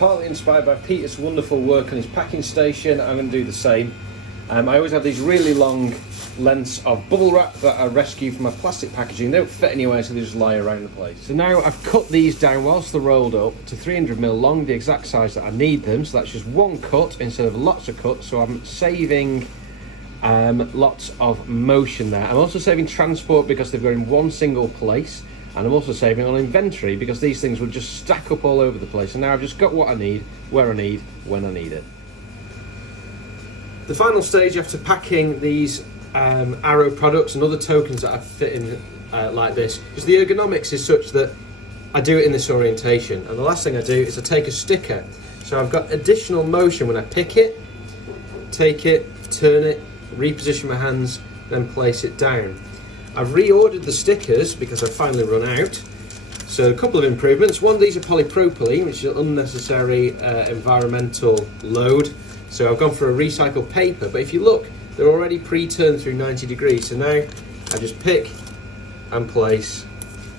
partly inspired by Peter's wonderful work on his packing station. I'm going to do the same. I always have these really long lengths of bubble wrap that I rescue from my plastic packaging. They don't fit anywhere, so they just lie around the place. So now I've cut these down whilst they're rolled up to 300mm long, the exact size that I need them. So that's just one cut instead of lots of cuts. So I'm saving lots of motion there. I'm also saving transport because they've got in one single place. And I'm also saving on inventory because these things would just stack up all over the place. And now I've just got what I need, where I need, when I need it. The final stage after packing these Arrow products and other tokens that I fit in like this, because the ergonomics is such that I do it in this orientation. And the last thing I do is I take a sticker. So I've got additional motion when I pick it, take it, turn it, reposition my hands, then place it down. I've reordered the stickers because I've finally run out. So a couple of improvements. One, these are polypropylene, which is an unnecessary environmental load. So I've gone for a recycled paper, but if you look, they're already pre-turned through 90 degrees. So now I just pick and place,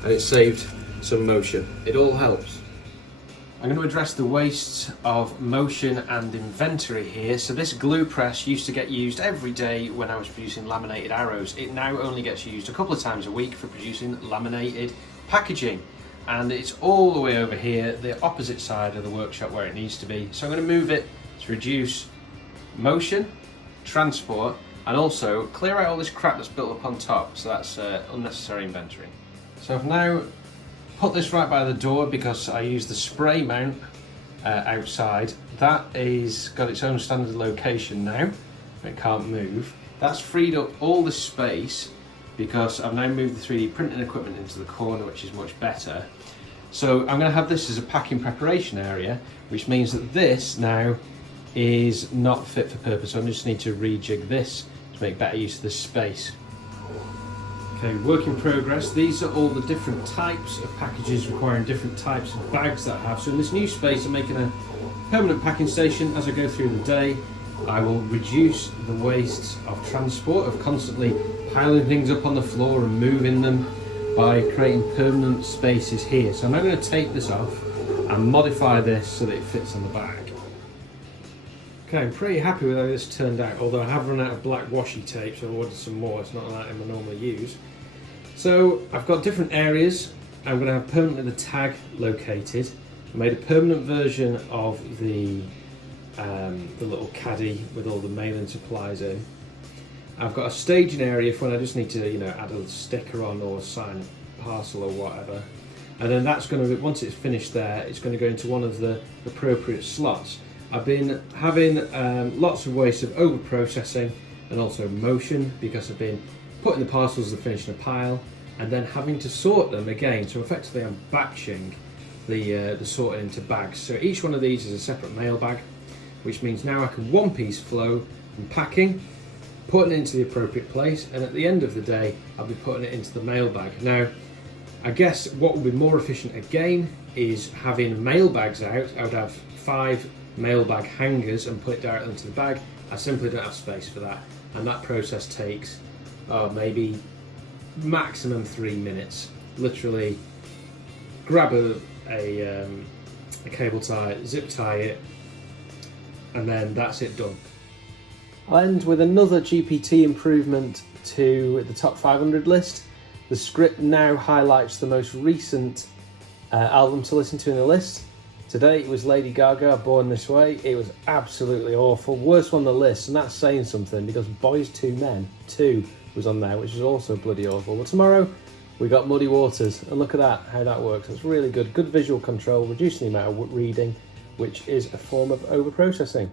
and it's saved some motion. It all helps. I'm going to address the wastes of motion and inventory here. So this glue press used to get used every day when I was producing laminated arrows. It now only gets used a couple of times a week for producing laminated packaging. And it's all the way over here, the opposite side of the workshop where it needs to be. So I'm going to move it to reduce motion, transport, and also clear out all this crap that's built up on top. So that's unnecessary inventory. So I've now put this right by the door because I use the spray mount outside. That is got its own standard location now. It can't move. That's freed up all the space because I've now moved the 3D printing equipment into the corner, which is much better. So I'm going to have this as a packing preparation area, which means that this now is not fit for purpose. So I just need to rejig this to make better use of this space. Okay, work in progress. These are all the different types of packages requiring different types of bags that I have. So in this new space, I'm making a permanent packing station. As I go through the day, I will reduce the wastes of transport, of constantly piling things up on the floor and moving them, by creating permanent spaces here. So I'm now going to take this off and modify this so that it fits on the bag. Okay, I'm pretty happy with how this turned out, although I have run out of black washi tape, so I ordered some more. It's not an item I normally use. So I've got different areas. I'm going to have permanently the tag located. I made a permanent version of the little caddy with all the mailing supplies in. I've got a staging area for when I just need to, add a sticker on or sign a parcel or whatever. And then that's going to, once it's finished there, it's going to go into one of the appropriate slots. I've been having lots of waste of over-processing and also motion because I've been putting the parcels that finish in a pile and then having to sort them again. So effectively I'm batching the sorting into bags. So each one of these is a separate mail bag, which means now I can one-piece flow from packing, putting it into the appropriate place, and at the end of the day I'll be putting it into the mail bag. Now I guess what would be more efficient again is having mail bags out. I would have 5 mailbag hangers and put it directly into the bag. I simply don't have space for that, and that process takes maybe maximum 3 minutes. Literally grab a cable tie, zip tie it, and then that's it done. I'll end with another GPT improvement to the top 500 list. The script now highlights the most recent album to listen to in the list. Today it was Lady Gaga, Born This Way. It was absolutely awful. Worst one on the list, and that's saying something because Boys II Men 2 was on there, which is also bloody awful. But tomorrow we got Muddy Waters, and look at that, how that works. It's really good. Good visual control, reducing the amount of reading, which is a form of over-processing.